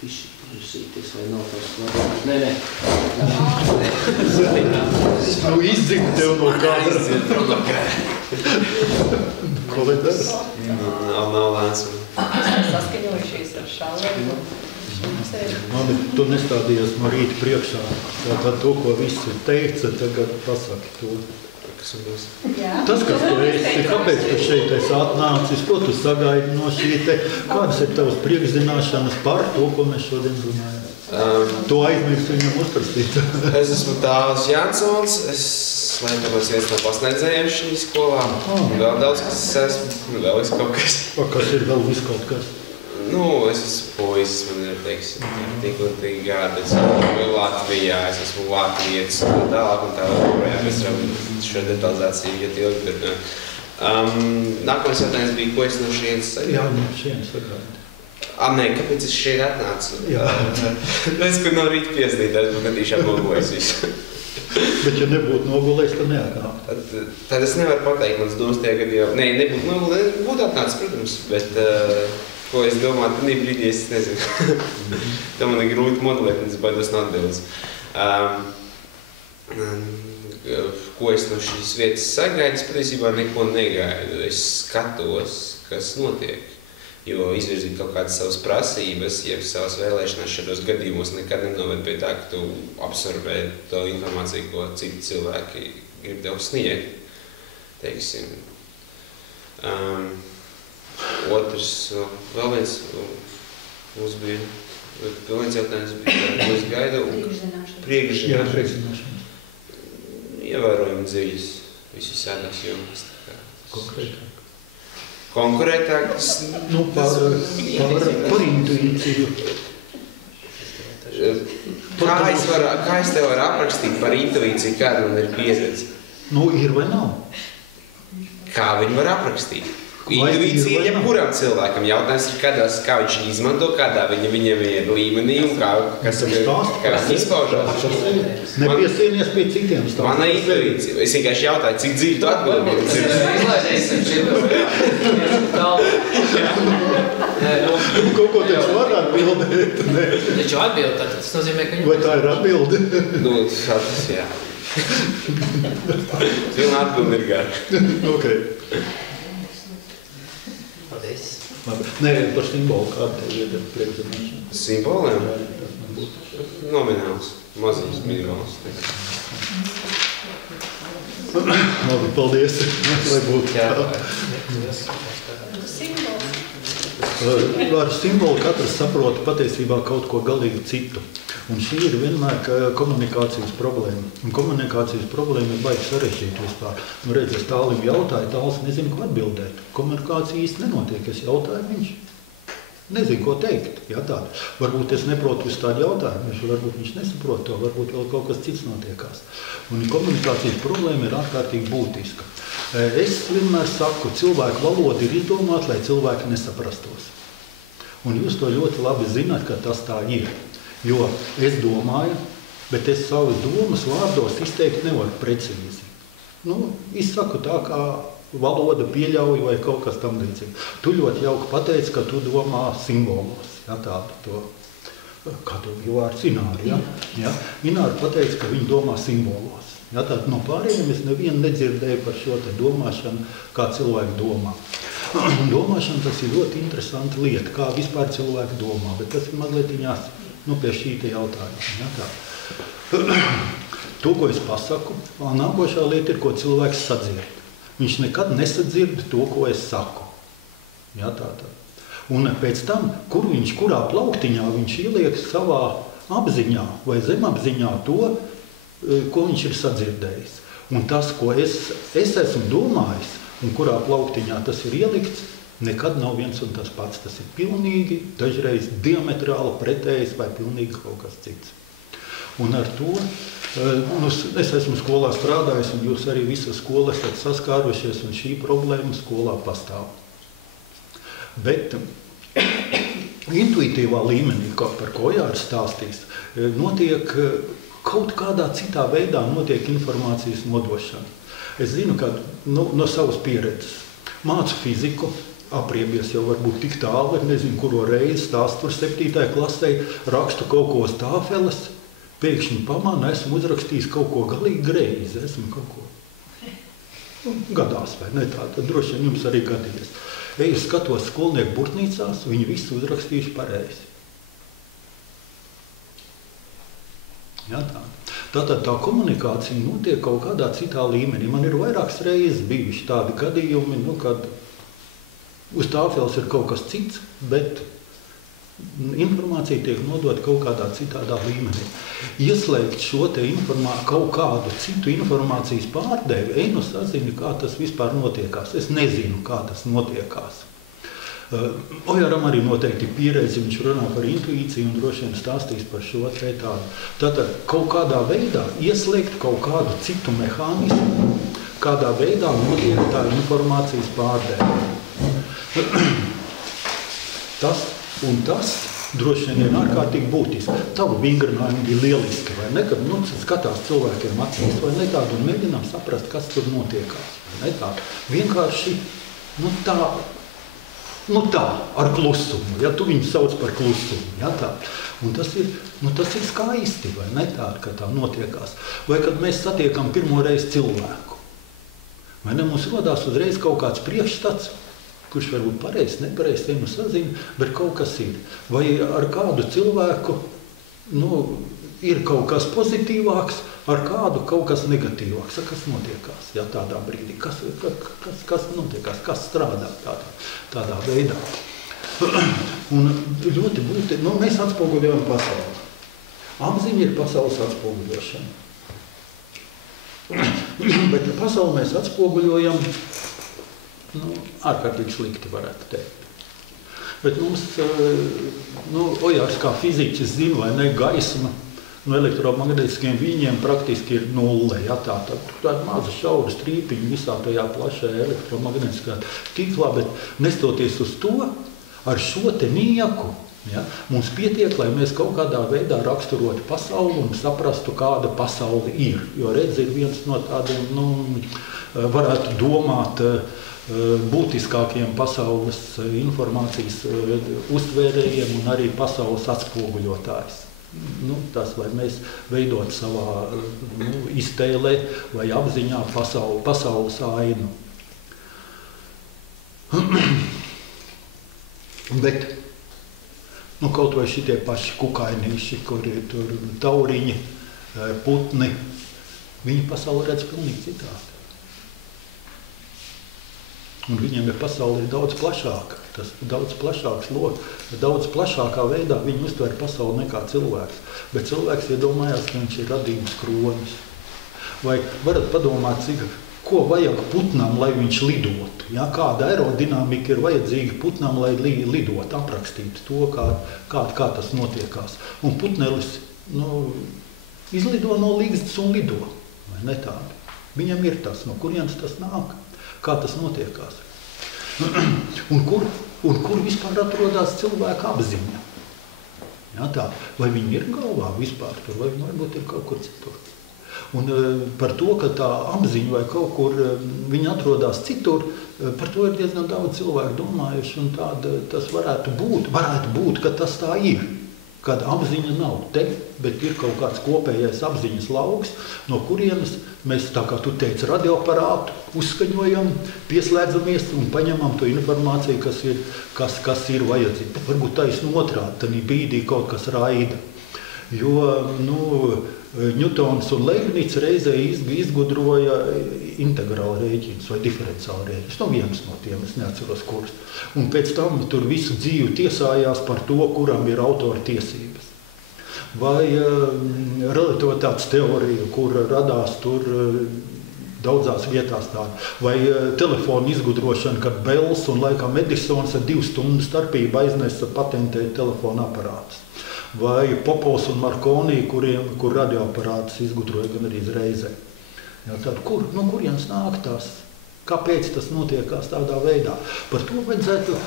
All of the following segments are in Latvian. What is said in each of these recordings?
Izšķirsities, vai nav tās labāk? Nē. Nu, izdzim tev no kadra. Ko lai dara? Nav lēns. Saskaņojušies ar šālēm. Mani, tu nestādījies no rīta priekšā. Tātad to, ko viss ir teikts, tagad pasaki to. Tas, kas tu esi, kāpēc tu šeit esi atnācis, ko tu sagaidi no šī te, kādas ir tavas priekšzināšanas par to, ko mēs šodien runājam? To aizmirst viņam uzprastīt. Es esmu Tāls Jansons, es laikamās viens no pasniedzējiem šī skolā. Vēl daudz, kas es esmu, vēl es kaut kas. Kas ir vēl viss kaut kas? Nu, es esmu puisis, man ir, teiksim, tik un tik gadi, es esmu Latvijā, es esmu Latvijas, un tālāk, projām mēs varam šo detalizāciju, ja ilgi turpināt. Nākamais jautājums bija, ko es no šienes sagaidu? Jā, no šienes sagaidu. Nē, kāpēc es šeit atnācu? Jā. Es, kad no rīta piesnītājs, man gadīšām nogulēs visu. Bet, ja nebūtu nogulējis, tad neatnāk. Tad es nevaru pateikt, mans domas tie gadi jau... Nē, nebūtu nogulējis, būtu atnācis, protams, bet... Ko es domāju, tad brīdī es nezinu. Tā man ir grūti modelēt, un es baidos no atbildes. Ko es no šīs vietas sagaidu, es patiesībā neko negaidu. Es skatos, kas notiek. Jo izvirzīt kaut kādas savas prasības, ja savas vēlēšanās šādos gadījumos nekad nenoved pie tā, ka tu absorbē to informāciju, ko citi cilvēki grib tev sniegt. Teiksim. Otrs, vēl viens, mums bija, vēl viens jautājums bija, ko es gaidu, priekšzināšanas. Ievērojami dziļas, visi sēdās jomas. Konkrētāk. Konkrētākas? Nu, par intuīciju. Kā es tev varu aprakstīt par intuīciju, kāda man ir pieredze? Nu, ir vai nav? Kā viņi var aprakstīt? Intuīcija ir jebkuram cilvēkam. Jautājums ir, kā viņš izmanto, kādā viņam ir līmenī un kā viņi izpaužās. Nepiesienies pie citiem stāstiem. Mana intuīcija. Es vienkārši jautāju, cik dzīvi tu atbildi. Kaut ko taču var atbildēt. Taču atbildi, tas nozīmē, ka... Vai tā ir atbildi? Nu, tas jā. Pilna atbildi ir gara. Ok. Nē, par simbolu kāda tev ir priekšzināšana? Simboliem? Nomināls. Maziņas, minimāls. Labi, paldies. Lai būtu tā. Ar simbolu katrs saprota patiesībā kaut ko galīgi citu. Un šī ir vienmēr komunikācijas problēma. Un komunikācijas problēma ir baigi sarežģīta vispār. Nu, redz, es Tālim jautāju, Tāls nezinu, ko atbildēt. Komunikācija īsti nenotiek. Es jautāju, viņš nezinu, ko teikt. Jā, tā. Varbūt es neprotu visu tādu jautājumu, varbūt viņš nesaprot to, varbūt vēl kaut kas cits notiekās. Un komunikācijas problēma ir ārkārtīgi būtiska. Es vienmēr saku, cilvēku valoda ir izdomāta, lai cilvēki nesaprastos. Un jūs to ļoti labi zināt, ka tas tā ir. Jo es domāju, bet es savas domas vārdos izteikt nevaru precīzi. Nu, izsaku tā, kā valoda pieļauj vai kaut kas tam līdzīgi. Tu ļoti jauki pateici, ka tu domā simbolos. Ja, tādu to, kā tu bija vārds, Ināri. Ja? Ja? Ināri pateica, ka viņi domā simbolos. Ja, tātad no pārējiem es nevienu nedzirdēju par šo te domāšanu, kā cilvēki domā. Domāšana tas ir ļoti interesanta lieta, kā vispār cilvēki domā, bet tas ir mazliet viņās pie šī te jautājuma. Ja, tā. To, ko es pasaku, nākošā lieta ir, ko cilvēks sadzird. Viņš nekad nesadzird to, ko es saku. Ja, tā. Un pēc tam, kurā plauktiņā viņš ieliek savā apziņā vai zemapziņā to, ko viņš ir sadzirdējis. Un tas, ko es esmu domājis, un kurā plauktiņā tas ir ielikts, nekad nav viens un tas pats. Tas ir pilnīgi, dažreiz diametrāli pretējs vai pilnīgi kaut kas cits. Un ar to, es esmu skolā strādājis, un jūs arī visas skolas esat saskārušies, un šī problēma skolā pastāv. Bet intuitīvā līmenī, par ko Jāris stāstīs, notiek kaut kādā citā veidā notiek informācijas nodošana. Es zinu, ka no savas pieredzes mācu fiziku, apriebies jau varbūt tik tālu, bet nezinu, kuro reizi stāstu tur 7. klasē, rakstu kaut ko uz tāfeles, pēkšņi pamanu, esmu uzrakstījis kaut ko galīgi greizi, esmu kaut ko gadās vai ne tā, tad droši vien jums arī gadījies. Eju skatos skolnieku burtnīcās, viņi visi uzrakstījuši pareizi. Ja, tā. Tātad tā komunikācija notiek kaut kādā citā līmenī. Man ir vairākas reizes bijuši tādi gadījumi, kad uz tāfeles ir kaut kas cits, bet informācija tiek nodota kaut kādā citādā līmenī. Ieslēgt šo te kaut kādu citu informācijas pārdevi, sazini, kā tas vispār notiekās. Es nezinu, kā tas notiekās. Ojaram arī noteikti pieredzi, viņš runā par intuīciju un droši vien stāstīs par šo te tādu. Tātad kaut kādā veidā ieslēgt kaut kādu citu mehānismu, kādā veidā notiek tā informācijas pārdevi. Tas droši vien ir ārkārtīgi būtiski. Tavu vingrinājumi bija lieliski, vai ne? Kad skatās cilvēkiem acīs, vai ne tādu, un mēģinām saprast, kas tur notiekās. Ne tādu. Vienkārši, tā, ar klusumu, ja tu viņu sauc par klusumu, ja tā. Un tas ir skaisti, vai ne tā, ka tā notiekās. Vai kad mēs satiekam pirmo reizi cilvēku, vai ne, mums rodās uzreiz kaut kāds priekšstats, kurš varbūt pareizi, nepareizi, sazina, bet kaut kas ir. Vai ar kādu cilvēku, ir kaut kas pozitīvāks, ar kādu kaut kas negatīvāks. Kas notiekās, ja tādā brīdī? Kas notiekās? Kas strādā tādā veidā? Un ļoti būti, mēs atspoguļojam pasauli. Apziņa ir pasaules atspoguļošana. Bet pasauli mēs atspoguļojam ārkārtīgi slikti, varētu teikt. Bet mums, Ojārs kā fiziķis zina, vai ne, gaisma, elektromagnetiskiem viļņiem praktiski ir nulle. Ja, tāda maza šaura strīpiņa visā tajā plašajā elektromagnetiskā tīklā, bet nestoties uz to, ar šo te nieku, ja, mums pietiek, lai mēs kaut kādā veidā raksturotu pasauli un saprastu, kāda pasaule ir. Jo redz ir viens no tādiem, varētu domāt, būtiskākiem pasaules informācijas uztvērējiem un arī pasaules atspoguļotājs. Tas, lai mēs veidot savā iztēlē vai apziņā pasaules ainu. Bet, kaut vai šitie paši kukainīši, kur ir tur tauriņi, putni, viņi pasauli redz pilnīgi citādi. Un viņiem pasaule ir daudz plašāka. Tas ir daudz plašāks loks, daudz plašākā veidā viņi uztver pasauli nekā cilvēks. Bet cilvēks iedomājās, ka viņš ir radības kronis. Vai varat padomāt, ko vajag putnam, lai viņš lidotu? Ja? Kāda aerodinamika ir vajadzīga putnam, lai lidot, aprakstītu to, kā tas notiekās. Un putnelis izlido no līgzdas un lido. Vai ne tādi? Viņam ir tas, no kurienes tas nāk. Kā tas notiekās. Un kur vispār atrodas cilvēka apziņa? Ja, tā. Vai viņi ir galvā vispār tur, vai varbūt ir kaut kur citur. Un par to, ka tā apziņa vai kaut kur viņa atrodas citur, par to ir diezgan daudz cilvēku domājuši, un tas varētu būt, ka tas tā ir. Kad apziņa nav te, bet ir kaut kāds kopējais apziņas lauks, no kurienes mēs, tā kā tu teici, radioaparātu uzskaņojam, pieslēdzamies un paņemam to informāciju, kas ir vajadzīga. Varbūt taisn otrādi, tad brīdī kaut kas raida. Jo, Ņutons un Leibnics reizē izgudroja integrālu rēķinus vai diferenciālu rēķinus. Viens no tiem, es neatceros kurus. Un pēc tam tur visu dzīvi tiesājās par to, kuram ir autora tiesības. Vai relativitātes teorija, kur radās tur daudzās vietās tāda. Vai telefonu izgudrošana, kad Bells un laikam Edisons ar 2 stundu starpību aiznesa patentēt telefonu aparātus. Vai Popovs un Marconi, kur radioaparātus izgudroja gan arī reizē. Ja, kurienes nāk tās? Kāpēc tas notiekās tādā veidā? Par to vajadzētu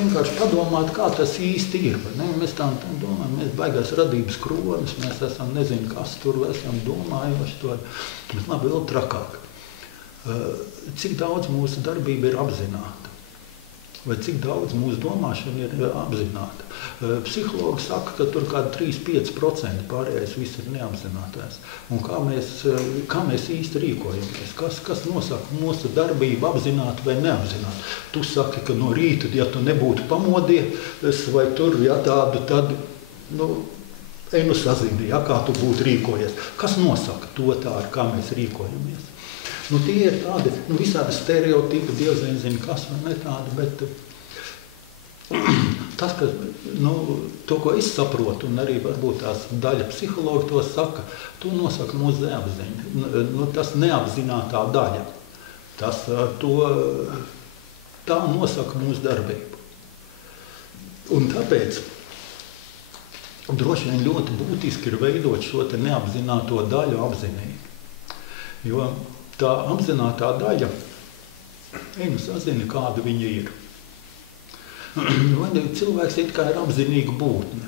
vienkārši padomāt, kā tas īsti ir. Ne? Mēs tā domājam, mēs baigās radības kronis, mēs esam nezinu, kas tur esam domājuši to. Bet labi, vēl trakāk. Cik daudz mūsu darbība ir apzināta? vai cik daudz mūsu domāšana ir apzināta. Psihologi saka, ka tur kādi 3–5% pārējais viss ir neapzinātais. Un kā mēs īsti rīkojamies? Kas nosaka mūsu darbību apzināti vai neapzināti? Tu saki, ka no rīta, ja tu nebūtu pamodies vai tur, ja tādu, tad, ej nu sazini, ja, kā tu būtu rīkojies. Kas nosaka to tā, ar kā mēs rīkojamies? Tie ir tādi, visādi stereotipi, Dievs zina, kas vai ne tādi, bet tas, ka, to, ko es saprotu, un arī varbūt tās daļa psihologi to saka, to nosaka mūsu apziņa. Tas neapzinātā daļa, tā nosaka mūsu darbību. Un tāpēc droši vien ļoti būtiski ir veidot šo te neapzināto daļu apzinīgi. Jo tā apzinātā daļa, sazina, kāda viņa ir. Cilvēks it kā ir apzinīga būtne,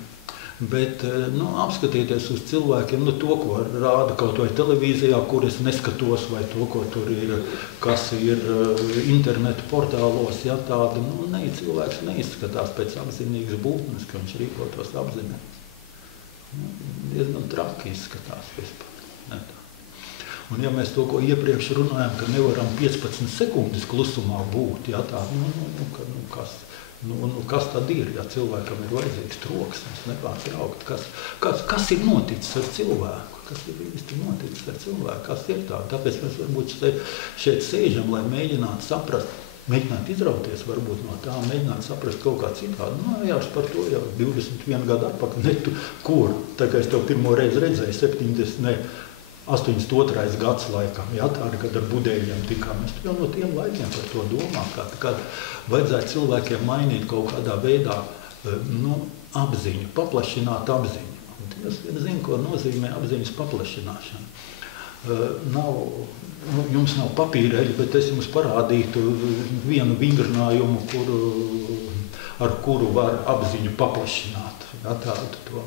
bet apskatieties uz cilvēkiem, to, ko rāda kaut vai televīzijā, kur es neskatos, vai to, ko tur ir, kas ir internetu portālos, ja tāda, cilvēks neizskatās pēc apzinīgas būtnes, ka viņš rīkotos apzinīgi. Diezgan traki izskatās vispār. Un ja mēs to, ko iepriekš runājam, ka nevaram 15 sekundes klusumā būt, ja tā, kas tad ir, ja cilvēkam ir vajadzīgs troksnis, nepārtraukt, kas ir noticis ar cilvēku, kas ir īsti noticis ar cilvēku, kas ir tā. Tāpēc mēs varbūt šeit sēžam, lai mēģinātu saprast, mēģināt izrauties varbūt no tā, mēģināt saprast kaut kā citādi. Jās par to jau 21 gadu atpakaļ, kur, tā kā es tev pirmo reizi redzēju, 82. gads laikam, ja, tādi, kad ar budēļiem tikāmies. Jau no tiem laikiem par to domā, kā vajadzētu cilvēkiem mainīt kaut kādā veidā apziņu, paplašināt apziņu. Un Dievs zina, ko nozīmē apziņas paplašināšana. Jums nav papīreļi, bet es jums parādītu vienu vingrinājumu, ar kuru var apziņu paplašināt. Ja, tādu to.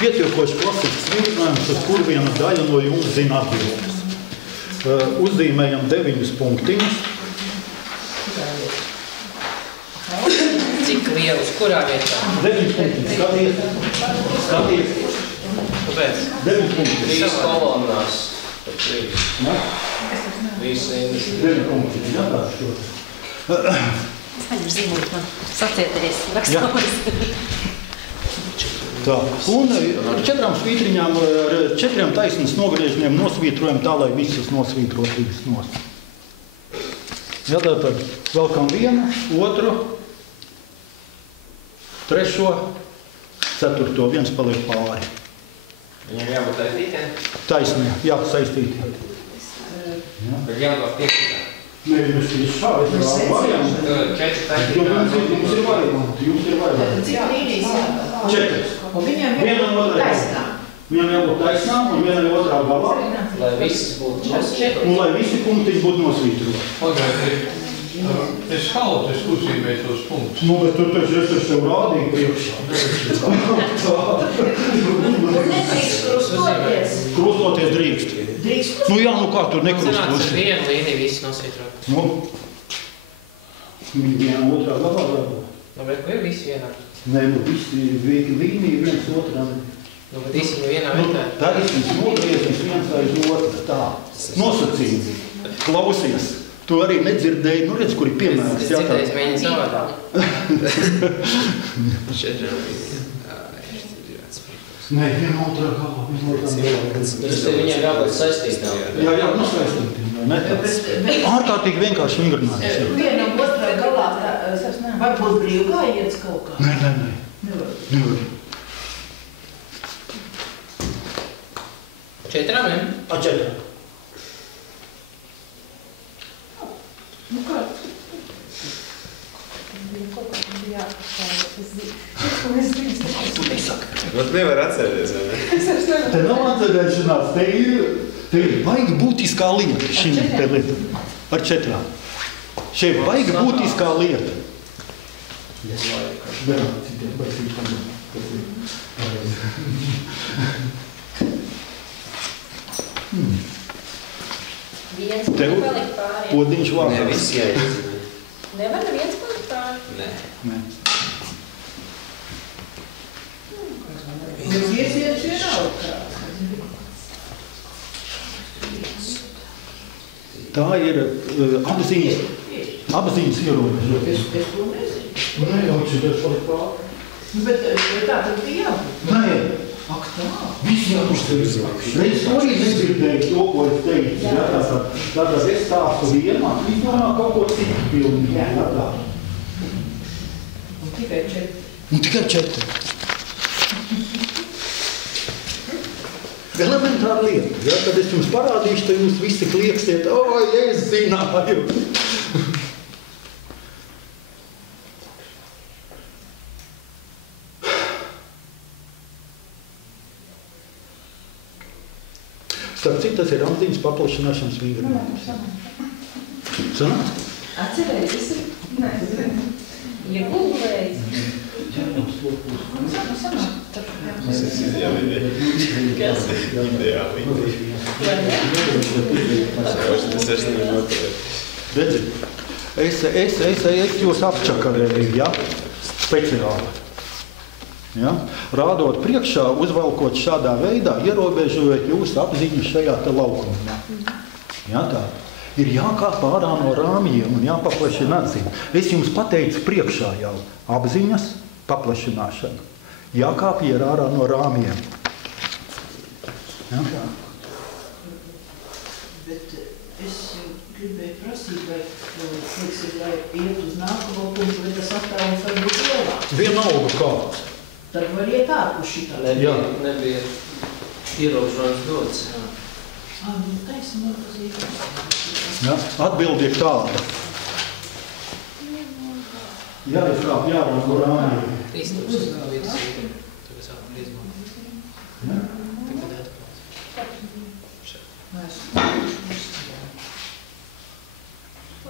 Pietiekoši klasisks vingrinājums, uz kur viena daļa no jums zina atbildes. Uzzīmējam 9 punktiņus. Cik lielus, kurā vietā? 9 punktiņus, skaties. Kāpēc? 9 punktiņus. 3 kolonās. 3 rindas. 9 punktiņus, jā, tā šo. Es nevaru zīmot, man sacieties, rakstājas. Tā, un ar 4 svītriņām, ar 4 taisnas nogriežņiem nosvītrojam tā, lai visas nosvītrotīgas nost. Jā, tātad velkam 1, 2, 3, 4, 1 paliek pāri. Viņam jābūt taistītēm? Taisnē, jā, saistītiem. Tad jābūt 5. Mēs tieši šādi varianti. 4 taistītēm. Jums ir varianti. Cik līnijas jābūt? 4. Un viņam jābūt taisnām. Viņam jābūt taisnām un vienai otrā galā. Lai viss būtu nosvītroti. Un lai visi punktiņi būtu nosvītroti. Pagaidiet, es haotiski uzzīmēju tos punktus. Bet tu taču es tev rādīju priekšā. drīkst. Drīkst? Nu jā, nu kā tur Sanāca ar nekrustoši. vienu līniju visi nosvītrot. Nu, viena otrā labā labā. Nu, bet ko ir visi vienā? Nē, nu visi līnija viens otrā. Nu, bet visi vienā Nu, vietā. taisnīgs nogrieziens viens aiz otru. Tā. Nosacījums. Klausies. Tu arī nedzirdēji, nu redz, kur ir piemērs. Es dzirdēju, mēģinu savādāk. Nē, viena otrā galā, viena otrā galā. Tas ir viņiem jābūt saistītām. Jā, jā, nu saistīti. Ārkārtīgi vienkārši vingrinājums. Vienam otrā galā, varbūt brīvgājiens kaut kā. Nē. Nevar. Nevar. Četrām, ja? Atšķirā. Nu kā? Vat nevar atcerēties, vai ne? Te nav atcerēšanās, te ir baigi būtiskā lieta šim te lietam. Ar četrām. Šeit baigi būtiskā lieta. Viens Tev palikt pāri. podiņš Nē, vārdā. visi jāiedzina. Nevar neviens palikt pāri. Nē. Nē. Jūs iesiet vienalga. Tā ir apziņas ierobežojuma. Es to nezinu. Nē, jau šeit palikt pāri. Bet tā tad ir jābūt. Nē, Ak tā. viss jāuzsver. Reiz to arī nedzirdēju to, ko es teicu. Jā, tātad es stāstu vienā, viņš domā kaut ko citu pilnīgi. Jā, tā. Un tikai 4. Un tikai 4. Elementāra lieta. Ja, kad es jums parādīšu, tad jūs visi klieksiet, oi, es zināju. Starp citu, tas ir apziņas paplašināšanas vingrinājums. Sanāc? Atcerējies? Nē. Iegūlējis. Redzi, es jūs apčakarēju, ja? Speciāli. Ja? Rādot priekšā, uzvalkot šādā veidā, ierobežojot jūsu apziņu šajā te laukumā. Ja, tā. Ir jākāp ārā no rāmjiem un jāpaplašina atziņa. Es jums pateicu priekšā jau apziņas paplašināšanu. Jākāp ārā no rāmjiem. Ja? Bet es gribēju prasīt, vai iet uz nākamo punktu, vai tas attālums var būt lielāks. Vienalga kāds. Tad var iet ārpus šitā. Nebija ierobežojums dots. Nu, taisnība, tas ir. Ja? Atbildi ir tāda. Jāizkāp ārā no rāmjiem. Īstums, vidus vīri. Tu esi izmantot. Ja? Tagad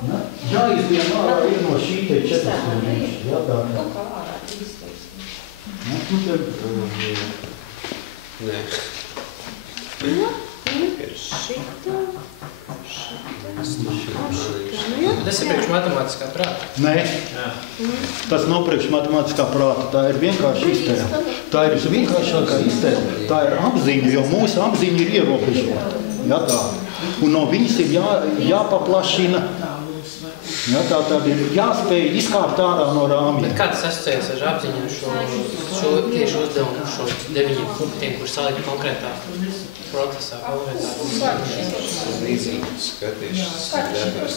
Ja? Jāizvien ārā ir no šī te 4 stundīši. Ja? Tā. Kaut kā ārā īstais. Ja? Tu te... Nē. Tas ir priekš matemātiskā prāta. Nē, tas nav priekš matemātiskā prāta, tā ir vienkārši iztēle. Tā ir vienkāršākā iztēle. Tā ir apziņa, jo mūsu apziņa ir ierobežota. Ja, tā. Un no viņas ir jāpaplašina. Ja, tā tad ir jāspēj izkāpt ārā no rāmjiem. Bet kā tas asociējas ar apziņu šo tieši uzdevumu, šo 9 punktiem, kur salika konkrētā procesā, konkrētā? Līdzīgi skatīšanas darbības.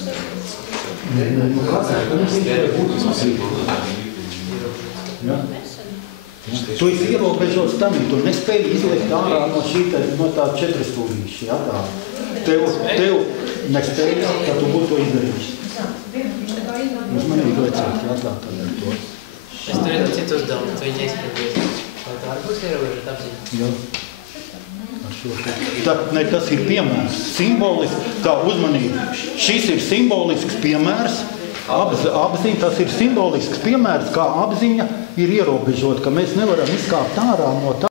Ja? Tu esi ierobežots tam, tu nespēji izlikt ārā no šī no tā 4 stūrīša. Ja, tā. Tev nespēja, ka tu būtu to izdarījuši. Uzmanīgi vecāki, ja, tā ar to. Es tur redzu citu uzdevumu, tu viņi izpildīs. Vai tā arī būs ierobežot apziņu? Jā. Tas ir piemērs, simbolisks, tā uzmanība. Šis ir simbolisks piemērs, apziņa, tas ir simbolisks piemērs, kā apziņa ir ierobežot, ka mēs nevaram izkāpt ārā no tā.